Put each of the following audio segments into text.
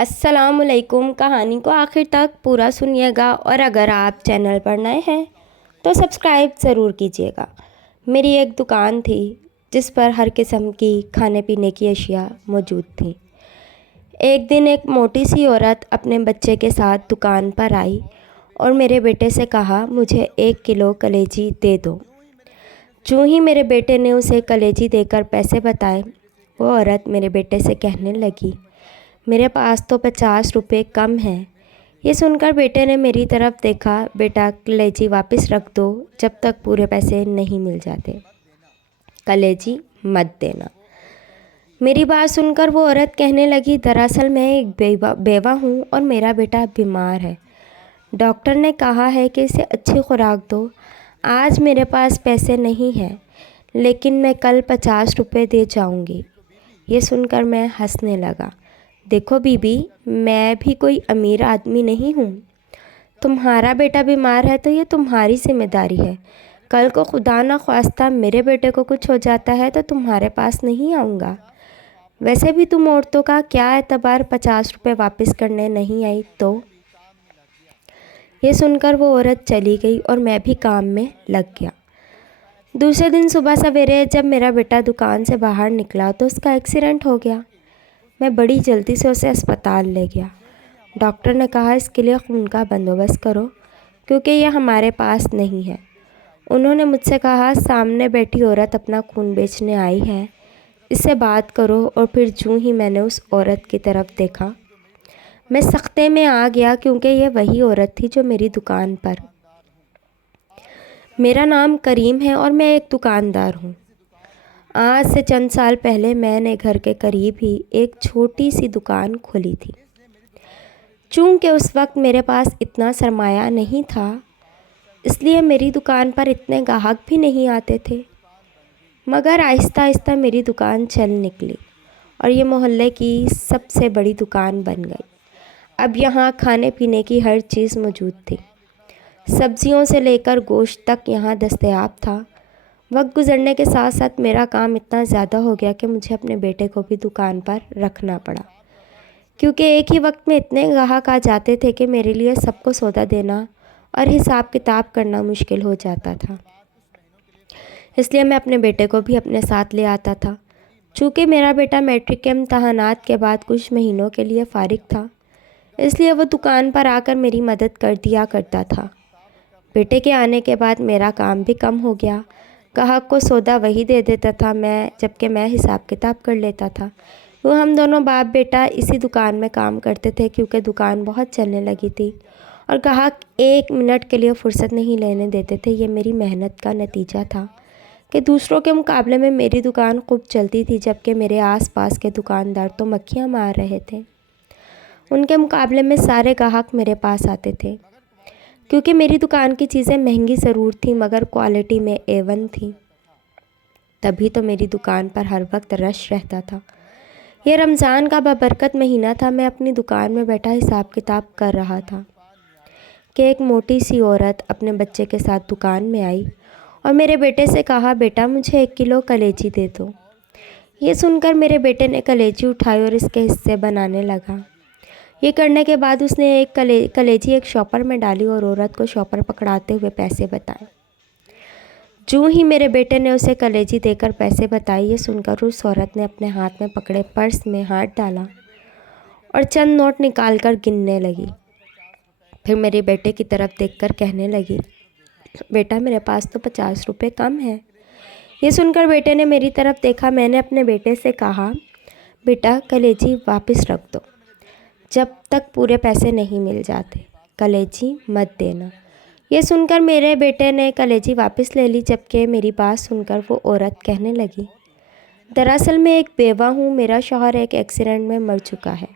السلام علیکم۔ کہانی کو آخر تک پورا سنیے گا اور اگر آپ چینل پر نئے ہیں تو سبسکرائب ضرور کیجیے گا۔ میری ایک دکان تھی جس پر ہر قسم کی کھانے پینے کی اشیاء موجود تھیں۔ ایک دن ایک موٹی سی عورت اپنے بچے کے ساتھ دکان پر آئی اور میرے بیٹے سے کہا، مجھے 1 کلو کلیجی دے دو۔ جو ہی میرے بیٹے نے اسے کلیجی دے کر پیسے بتائے، وہ عورت میرے بیٹے سے کہنے لگی، میرے پاس تو 50 روپے کم ہیں۔ یہ سن کر بیٹے نے میری طرف دیکھا۔ بیٹا، کلیجی واپس رکھ دو جب تک پورے پیسے نہیں مل جاتے، کلیجی مت دینا۔ میری بات سن کر وہ عورت کہنے لگی، دراصل میں ایک بیوہ ہوں اور میرا بیٹا بیمار ہے۔ ڈاکٹر نے کہا ہے کہ اسے اچھی خوراک دو۔ آج میرے پاس پیسے نہیں ہیں لیکن میں کل 50 روپے دے جاؤں گی۔ یہ سن کر میں ہنسنے لگا۔ دیکھو بی بی، میں بھی کوئی امیر آدمی نہیں ہوں۔ تمہارا بیٹا بیمار ہے تو یہ تمہاری ذمہ داری ہے۔ کل کو خدا نہ خواستہ میرے بیٹے کو کچھ ہو جاتا ہے تو تمہارے پاس نہیں آؤں گا۔ ویسے بھی تم عورتوں کا کیا اعتبار، 50 روپے واپس کرنے نہیں آئی تو؟ یہ سن کر وہ عورت چلی گئی اور میں بھی کام میں لگ گیا۔ دوسرے دن صبح سویرے جب میرا بیٹا دکان سے باہر نکلا تو اس کا ایکسیڈنٹ ہو گیا۔ میں بڑی جلدی سے اسے اسپتال لے گیا۔ ڈاکٹر نے کہا، اس کے لیے خون کا بندوبست کرو کیونکہ یہ ہمارے پاس نہیں ہے۔ انہوں نے مجھ سے کہا، سامنے بیٹھی عورت اپنا خون بیچنے آئی ہے، اس سے بات کرو۔ اور پھر جوں ہی میں نے اس عورت کی طرف دیکھا، میں سختے میں آ گیا کیونکہ یہ وہی عورت تھی جو میری دکان پر۔ میرا نام کریم ہے اور میں ایک دکاندار ہوں۔ آج سے چند سال پہلے میں نے گھر کے قریب ہی ایک چھوٹی سی دکان کھولی تھی۔ چونکہ اس وقت میرے پاس اتنا سرمایہ نہیں تھا، اس لیے میری دکان پر اتنے گاہک بھی نہیں آتے تھے، مگر آہستہ آہستہ میری دکان چل نکلی اور یہ محلے کی سب سے بڑی دکان بن گئی۔ اب یہاں کھانے پینے کی ہر چیز موجود تھی، سبزیوں سے لے کر گوشت تک یہاں دستیاب تھا۔ وقت گزرنے کے ساتھ ساتھ میرا کام اتنا زیادہ ہو گیا کہ مجھے اپنے بیٹے کو بھی دکان پر رکھنا پڑا، کیونکہ ایک ہی وقت میں اتنے گاہک آ جاتے تھے کہ میرے لیے سب کو سودا دینا اور حساب کتاب کرنا مشکل ہو جاتا تھا۔ اس لیے میں اپنے بیٹے کو بھی اپنے ساتھ لے آتا تھا۔ چونکہ میرا بیٹا میٹرک کے امتحانات کے بعد کچھ مہینوں کے لیے فارغ تھا، اس لیے وہ دکان پر آ کر میری مدد کر دیا کرتا تھا۔ بیٹے کے آنے کے بعد میرا کام بھی کم ہو گیا۔ گاہک کو سودا وہی دے دیتا تھا جبکہ میں حساب کتاب کر لیتا تھا۔ وہ ہم دونوں باپ بیٹا اسی دکان میں کام کرتے تھے کیونکہ دکان بہت چلنے لگی تھی اور گاہک 1 منٹ کے لیے فرصت نہیں لینے دیتے تھے۔ یہ میری محنت کا نتیجہ تھا کہ دوسروں کے مقابلے میں میری دکان خوب چلتی تھی، جبکہ میرے آس پاس کے دکاندار تو مکھیاں مار رہے تھے۔ ان کے مقابلے میں سارے گاہک میرے پاس آتے تھے کیونکہ میری دکان کی چیزیں مہنگی ضرور تھیں مگر کوالٹی میں A1 تھی۔ تبھی تو میری دکان پر ہر وقت رش رہتا تھا۔ یہ رمضان کا بابرکت مہینہ تھا۔ میں اپنی دکان میں بیٹھا حساب کتاب کر رہا تھا کہ ایک موٹی سی عورت اپنے بچے کے ساتھ دکان میں آئی اور میرے بیٹے سے کہا، بیٹا مجھے 1 کلو کلیجی دے دو۔ یہ سن کر میرے بیٹے نے کلیجی اٹھائی اور اس کے حصے بنانے لگا۔ یہ کرنے کے بعد اس نے ایک کلیجی ایک شاپر میں ڈالی اور عورت کو شاپر پکڑاتے ہوئے پیسے بتائے۔ جو ہی میرے بیٹے نے اسے کلیجی دے کر پیسے بتائے، یہ سن کر اس عورت نے اپنے ہاتھ میں پکڑے پرس میں ہاتھ ڈالا اور چند نوٹ نکال کر گننے لگی۔ پھر میرے بیٹے کی طرف دیکھ کر کہنے لگی، بیٹا میرے پاس تو 50 روپے کم ہے۔ یہ سن کر بیٹے نے میری طرف دیکھا۔ میں نے اپنے بیٹے سے کہا، بیٹا کلیجی واپس رکھ دو جب تک پورے پیسے نہیں مل جاتے، کلیجی مت دینا۔ یہ سن کر میرے بیٹے نے کلیجی واپس لے لی، جبکہ میری بات سن کر وہ عورت کہنے لگی، دراصل میں ایک بیوہ ہوں، میرا شوہر ایک ایکسیڈنٹ میں مر چکا ہے۔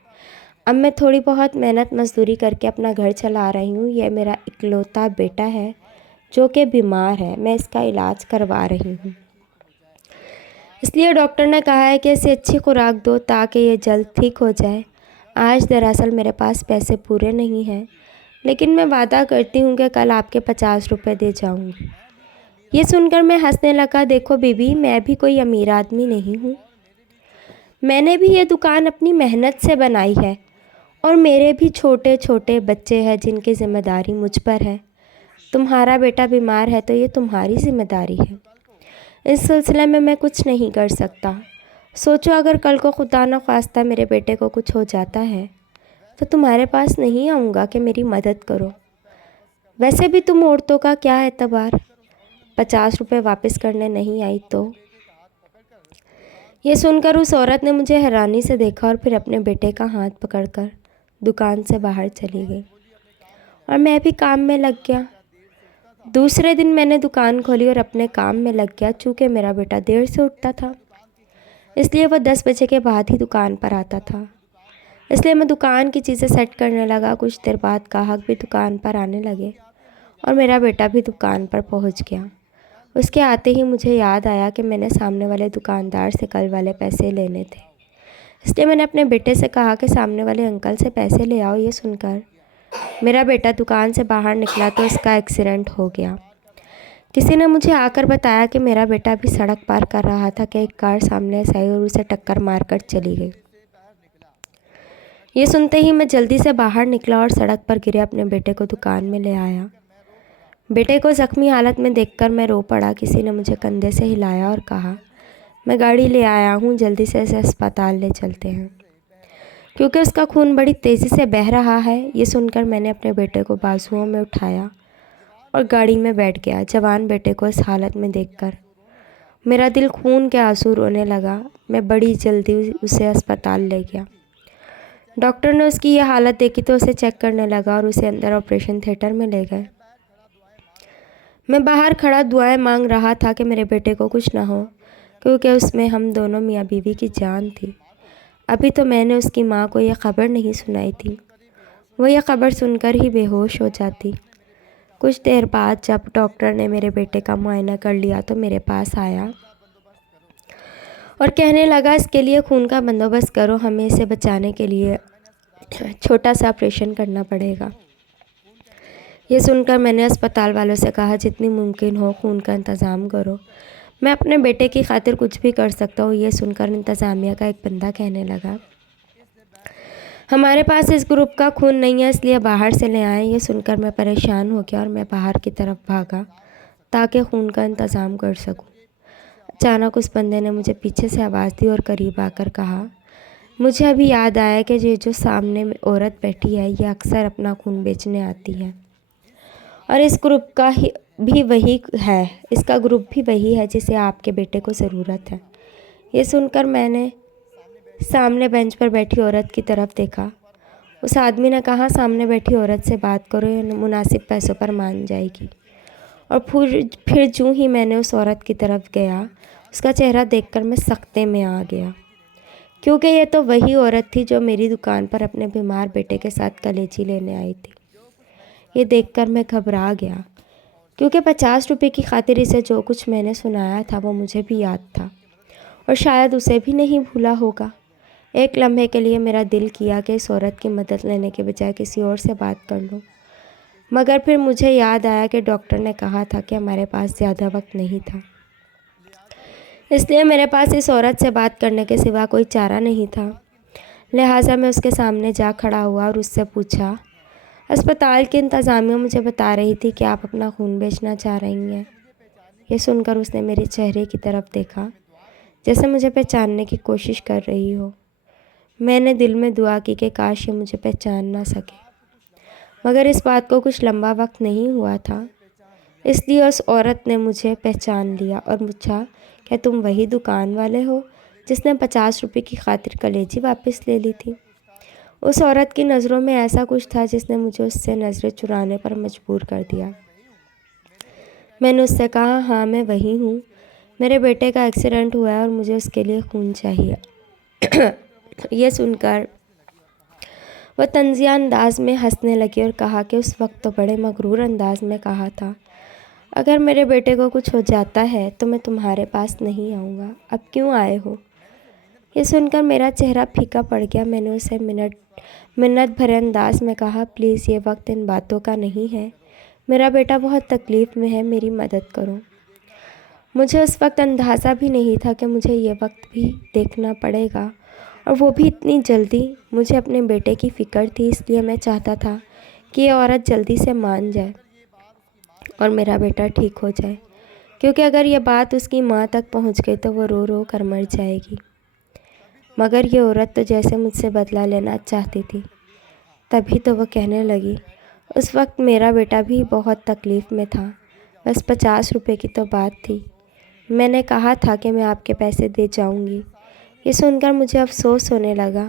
اب میں تھوڑی بہت محنت مزدوری کر کے اپنا گھر چلا رہی ہوں۔ یہ میرا اکلوتا بیٹا ہے جو کہ بیمار ہے، میں اس کا علاج کروا رہی ہوں۔ اس لیے ڈاکٹر نے کہا ہے کہ اسے اچھی خوراک دو تاکہ یہ جلد ٹھیک ہو جائے۔ آج دراصل میرے پاس پیسے پورے نہیں ہیں لیکن میں وعدہ کرتی ہوں کہ کل آپ کے 50 روپے دے جاؤں گی۔ یہ سن کر میں ہنسنے لگا۔ دیکھو بی بی، میں بھی کوئی امیر آدمی نہیں ہوں، میں نے بھی یہ دکان اپنی محنت سے بنائی ہے اور میرے بھی چھوٹے چھوٹے بچے ہیں جن کی ذمہ داری مجھ پر ہے۔ تمہارا بیٹا بیمار ہے تو یہ تمہاری ذمہ داری ہے۔ اس سلسلے میں میں کچھ نہیں کر سکتا۔ سوچو اگر کل کو خدا نخواستہ میرے بیٹے کو کچھ ہو جاتا ہے تو تمہارے پاس نہیں آؤں گا کہ میری مدد کرو۔ ویسے بھی تم عورتوں کا کیا اعتبار، 50 روپے واپس کرنے نہیں آئی تو؟ یہ سن کر اس عورت نے مجھے حیرانی سے دیکھا اور پھر اپنے بیٹے کا ہاتھ پکڑ کر دکان سے باہر چلی گئی اور میں بھی کام میں لگ گیا۔ دوسرے دن میں نے دکان کھولی اور اپنے کام میں لگ گیا۔ چونکہ میرا بیٹا دیر سے اٹھتا تھا اس لیے وہ 10 بجے کے بعد ہی دکان پر آتا تھا، اس لیے میں دکان کی چیزیں سیٹ کرنے لگا۔ کچھ دیر بعد گاہک بھی دکان پر آنے لگے اور میرا بیٹا بھی دکان پر پہنچ گیا۔ اس کے آتے ہی مجھے یاد آیا کہ میں نے سامنے والے دکاندار سے کل والے پیسے لینے تھے، اس لیے میں نے اپنے بیٹے سے کہا کہ سامنے والے انکل سے پیسے لے آؤ۔ یہ سن کر میرا بیٹا دکان سے باہر نکلا تو اس کا ایکسیڈنٹ ہو گیا۔ کسی نے مجھے آ کر بتایا کہ میرا بیٹا بھی سڑک پار کر رہا تھا کہ ایک کار سامنے سے آئی اور اسے ٹکر مار کر چلی گئی۔ یہ سنتے ہی میں جلدی سے باہر نکلا اور سڑک پر گرے اپنے بیٹے کو دکان میں لے آیا۔ بیٹے کو زخمی حالت میں دیکھ کر میں رو پڑا۔ کسی نے مجھے کندھے سے ہلایا اور کہا میں گاڑی لے آیا ہوں، جلدی سے اسے اسپتال لے چلتے ہیں کیونکہ اس کا خون بڑی تیزی سے بہہ رہا ہے۔ یہ سن کر میں نے اپنے بیٹے کو بازوؤں میں اٹھایا اور گاڑی میں بیٹھ گیا۔ جوان بیٹے کو اس حالت میں دیکھ کر میرا دل خون کے آنسو رونے لگا۔ میں بڑی جلدی اسے اسپتال لے گیا۔ ڈاکٹر نے اس کی یہ حالت دیکھی تو اسے چیک کرنے لگا اور اسے اندر آپریشن تھیٹر میں لے گئے۔ میں باہر کھڑا دعائیں مانگ رہا تھا کہ میرے بیٹے کو کچھ نہ ہو، کیونکہ اس میں ہم دونوں میاں بیوی کی جان تھی۔ ابھی تو میں نے اس کی ماں کو یہ خبر نہیں سنائی تھی، وہ یہ خبر سن کر ہی بے ہوش ہو جاتی۔ کچھ دیر بعد جب ڈاکٹر نے میرے بیٹے کا معائنہ کر لیا تو میرے پاس آیا اور کہنے لگا اس کے لیے خون کا بندوبست کرو، ہمیں اسے بچانے کے لیے چھوٹا سا آپریشن کرنا پڑے گا۔ یہ سن کر میں نے اسپتال والوں سے کہا جتنی ممکن ہو خون کا انتظام کرو، میں اپنے بیٹے کی خاطر کچھ بھی کر سکتا ہوں۔ یہ سن کر انتظامیہ کا ایک بندہ کہنے لگا ہمارے پاس اس گروپ کا خون نہیں ہے، اس لیے باہر سے لے آئیں۔ یہ سن کر میں پریشان ہو گیا اور میں باہر کی طرف بھاگا تاکہ خون کا انتظام کر سکوں۔ اچانک اس بندے نے مجھے پیچھے سے آواز دی اور قریب آ کر کہا مجھے ابھی یاد آیا کہ یہ جو سامنے عورت بیٹھی ہے یہ اکثر اپنا خون بیچنے آتی ہے اور اس گروپ کا بھی وہی ہے، اس کا گروپ بھی وہی ہے جسے آپ کے بیٹے کو ضرورت ہے۔ یہ سن کر میں نے سامنے بینچ پر بیٹھی عورت کی طرف دیکھا۔ اس آدمی نے کہا سامنے بیٹھی عورت سے بات کرو، یہ مناسب پیسوں پر مان جائے گی۔ اور پھر جو ہی میں نے اس عورت کی طرف گیا اس کا چہرہ دیکھ کر میں سکتے میں آ گیا، کیونکہ یہ تو وہی عورت تھی جو میری دکان پر اپنے بیمار بیٹے کے ساتھ کلیجی لینے آئی تھی۔ یہ دیکھ کر میں گھبرا گیا کیونکہ 50 روپے کی خاطر اسے جو کچھ میں نے سنایا تھا وہ مجھے بھی یاد تھا اور شاید اسے بھی نہیں بھولا ہوگا۔ ایک لمحے کے لیے میرا دل کیا کہ اس عورت کی مدد لینے کے بجائے کسی اور سے بات کر لوں، مگر پھر مجھے یاد آیا کہ ڈاکٹر نے کہا تھا کہ ہمارے پاس زیادہ وقت نہیں تھا، اس لیے میرے پاس اس عورت سے بات کرنے کے سوا کوئی چارہ نہیں تھا۔ لہٰذا میں اس کے سامنے جا کھڑا ہوا اور اس سے پوچھا اسپتال کی انتظامیہ مجھے بتا رہی تھی کہ آپ اپنا خون بیچنا چاہ رہی ہیں۔ یہ سن کر اس نے میرے چہرے کی طرف دیکھا جیسے مجھے پہچاننے کی کوشش کر رہی ہو۔ میں نے دل میں دعا کی کہ کاش یہ مجھے پہچان نہ سکے، مگر اس بات کو کچھ لمبا وقت نہیں ہوا تھا، اس لیے اس عورت نے مجھے پہچان لیا اور پوچھا کیا تم وہی دکان والے ہو جس نے 50 روپے کی خاطر کلیجی واپس لے لی تھی؟ اس عورت کی نظروں میں ایسا کچھ تھا جس نے مجھے اس سے نظریں چرانے پر مجبور کر دیا۔ میں نے اس سے کہا ہاں میں وہی ہوں، میرے بیٹے کا ایکسیڈنٹ ہوا ہے اور مجھے اس کے لیے خون چاہیے۔ یہ سن کر وہ طنزیہ انداز میں ہنسنے لگی اور کہا کہ اس وقت تو بڑے مغرور انداز میں کہا تھا اگر میرے بیٹے کو کچھ ہو جاتا ہے تو میں تمہارے پاس نہیں آؤں گا، اب کیوں آئے ہو؟ یہ سن کر میرا چہرہ پھیکا پڑ گیا۔ میں نے اسے منت بھرے انداز میں کہا پلیز یہ وقت ان باتوں کا نہیں ہے، میرا بیٹا بہت تکلیف میں ہے، میری مدد کرو۔ مجھے اس وقت اندازہ بھی نہیں تھا کہ مجھے یہ وقت بھی دیکھنا پڑے گا اور وہ بھی اتنی جلدی۔ مجھے اپنے بیٹے کی فکر تھی، اس لیے میں چاہتا تھا کہ یہ عورت جلدی سے مان جائے اور میرا بیٹا ٹھیک ہو جائے، کیونکہ اگر یہ بات اس کی ماں تک پہنچ گئی تو وہ رو رو کر مر جائے گی۔ مگر یہ عورت تو جیسے مجھ سے بدلہ لینا چاہتی تھی۔ تبھی تو وہ کہنے لگی، اس وقت میرا بیٹا بھی بہت تکلیف میں تھا، بس 50 روپے کی تو بات تھی۔ میں نے کہا تھا کہ میں آپ کے پیسے دے جاؤں گی۔ یہ سن کر مجھے افسوس ہونے لگا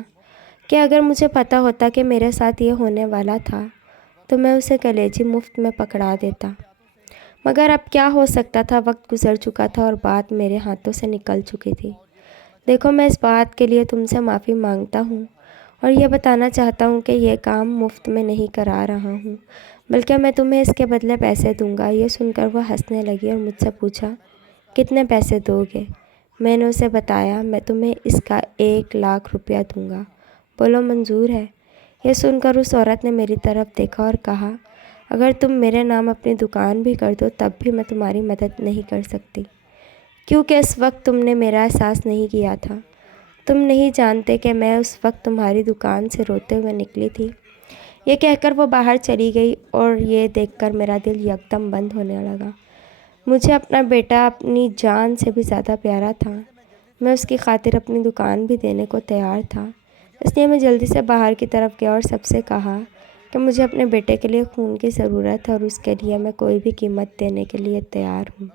کہ اگر مجھے پتہ ہوتا کہ میرے ساتھ یہ ہونے والا تھا تو میں اسے کلیجی مفت میں پکڑا دیتا۔ مگر اب کیا ہو سکتا تھا، وقت گزر چکا تھا اور بات میرے ہاتھوں سے نکل چکی تھی۔ دیکھو، میں اس بات کے لیے تم سے معافی مانگتا ہوں اور یہ بتانا چاہتا ہوں کہ یہ کام مفت میں نہیں کرا رہا ہوں، بلکہ میں تمہیں اس کے بدلے پیسے دوں گا۔ یہ سن کر وہ ہنسنے لگی اور مجھ سے پوچھا، کتنے پیسے دو گے؟ میں نے اسے بتایا، میں تمہیں اس کا 1,00,000 روپیہ دوں گا، بولو منظور ہے؟ یہ سن کر اس عورت نے میری طرف دیکھا اور کہا، اگر تم میرے نام اپنی دکان بھی کر دو تب بھی میں تمہاری مدد نہیں کر سکتی، کیونکہ اس وقت تم نے میرا احساس نہیں کیا تھا۔ تم نہیں جانتے کہ میں اس وقت تمہاری دکان سے روتے ہوئے نکلی تھی۔ یہ کہہ کر وہ باہر چلی گئی اور یہ دیکھ کر میرا دل یکدم بند ہونے لگا۔ مجھے اپنا بیٹا اپنی جان سے بھی زیادہ پیارا تھا۔ میں اس کی خاطر اپنی دکان بھی دینے کو تیار تھا۔ اس لیے میں جلدی سے باہر کی طرف گیا اور سب سے کہا کہ مجھے اپنے بیٹے کے لیے خون کی ضرورت ہے اور اس کے لیے میں کوئی بھی قیمت دینے کے لیے تیار ہوں۔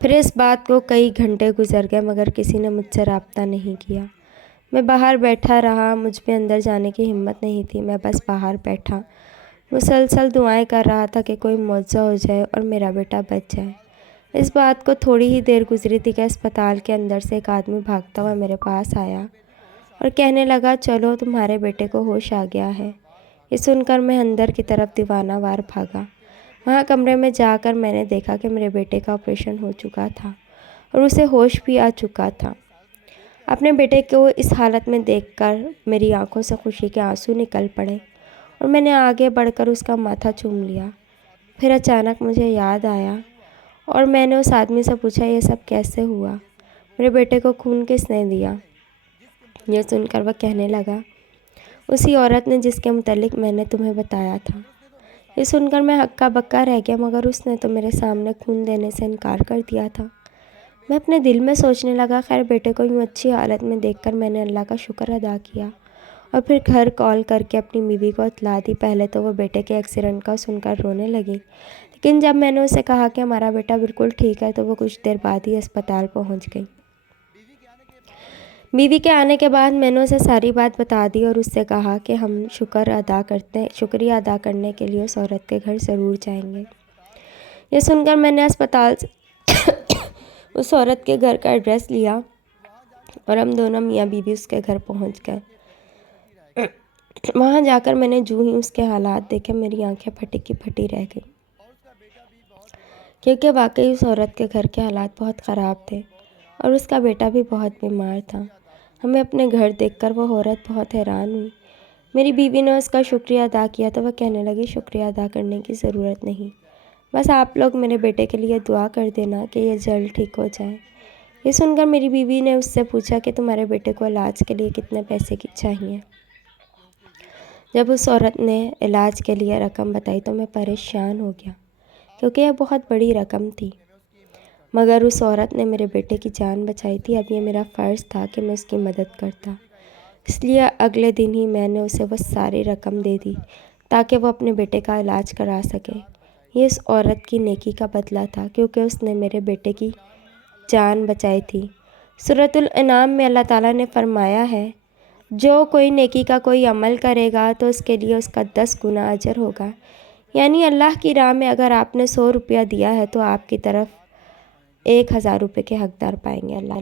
پھر اس بات کو کئی گھنٹے گزر گئے مگر کسی نے مجھ سے رابطہ نہیں کیا۔ میں باہر بیٹھا رہا، مجھ میں اندر جانے کی ہمت نہیں تھی۔ میں بس باہر بیٹھا مسلسل دعائیں کر رہا تھا کہ کوئی معجزہ ہو جائے اور میرا بیٹا بچ جائے۔ اس بات کو تھوڑی ہی دیر گزری تھی کہ اسپتال کے اندر سے ایک آدمی بھاگتا ہوا میرے پاس آیا اور کہنے لگا، چلو تمہارے بیٹے کو ہوش آ گیا ہے۔ یہ سن کر میں اندر کی طرف دیوانہ وار بھاگا۔ وہاں کمرے میں جا کر میں نے دیکھا کہ میرے بیٹے کا آپریشن ہو چکا تھا اور اسے ہوش بھی آ چکا تھا۔ اپنے بیٹے کو اس حالت میں دیکھ کر میری آنکھوں سے خوشی کے آنسو نکل پڑے اور میں نے آگے بڑھ کر اس کا ماتھا چوم لیا۔ پھر اچانک مجھے یاد آیا اور میں نے اس آدمی سے پوچھا، یہ سب کیسے ہوا؟ میرے بیٹے کو خون کس نے دیا؟ یہ سن کر وہ کہنے لگا، اسی عورت نے جس کے متعلق میں نے تمہیں بتایا تھا۔ یہ سن کر میں ہکا بکا رہ گیا، مگر اس نے تو میرے سامنے خون دینے سے انکار کر دیا تھا۔ میں اپنے دل میں سوچنے لگا، خیر بیٹے کو یوں اچھی حالت میں دیکھ کر میں نے اللہ کا شکر ادا کیا اور پھر گھر کال کر کے اپنی بیوی کو اطلاع دی۔ پہلے تو وہ بیٹے کے ایکسیڈنٹ کا سن کر رونے لگی، لیکن جب میں نے اسے کہا کہ ہمارا بیٹا بالکل ٹھیک ہے تو وہ کچھ دیر بعد ہی اسپتال پہنچ گئی۔ بیوی کے آنے کے بعد میں نے اسے ساری بات بتا دی اور اس سے کہا کہ ہم شکریہ ادا کرنے کے لیے اس عورت کے گھر ضرور جائیں گے۔ یہ سن کر میں نے اسپتال سے اس عورت کے گھر کا ایڈریس لیا اور ہم دونوں میاں بیوی اس کے گھر پہنچ گئے۔ وہاں جا کر میں نے جو ہی اس کے حالات دیکھے میری آنکھیں پھٹی کی پھٹی رہ گئیں، کیونکہ واقعی اس عورت کے گھر کے حالات بہت خراب تھے اور اس کا بیٹا بھی بہت بیمار تھا۔ ہمیں اپنے گھر دیکھ کر وہ عورت بہت حیران ہوئی۔ میری بیوی نے اس کا شکریہ ادا کیا تو وہ کہنے لگی، شکریہ ادا کرنے کی ضرورت نہیں، بس آپ لوگ میرے بیٹے کے لیے دعا کر دینا کہ یہ جلد ٹھیک ہو جائے۔ یہ سن کر میری بیوی نے اس سے پوچھا کہ تمہارے بیٹے کو علاج کے لیے کتنے پیسے کی چاہیے؟ جب اس عورت نے علاج کے لیے رقم بتائی تو میں پریشان ہو گیا، کیونکہ یہ بہت بڑی رقم تھی، مگر اس عورت نے میرے بیٹے کی جان بچائی تھی۔ اب یہ میرا فرض تھا کہ میں اس کی مدد کرتا، اس لیے اگلے دن ہی میں نے اسے وہ ساری رقم دے دی تاکہ وہ اپنے بیٹے کا علاج کرا سکے۔ یہ اس عورت کی نیکی کا بدلہ تھا، کیونکہ اس نے میرے بیٹے کی جان بچائی تھی۔ سورۃ الانعام میں اللہ تعالیٰ نے فرمایا ہے، جو کوئی نیکی کا کوئی عمل کرے گا تو اس کے لیے اس کا 10 گنا اجر ہوگا۔ یعنی اللہ کی راہ میں اگر آپ نے 100 روپیہ دیا ہے تو آپ کی طرف 1000 روپے کے حقدار پائیں گے۔ اللہ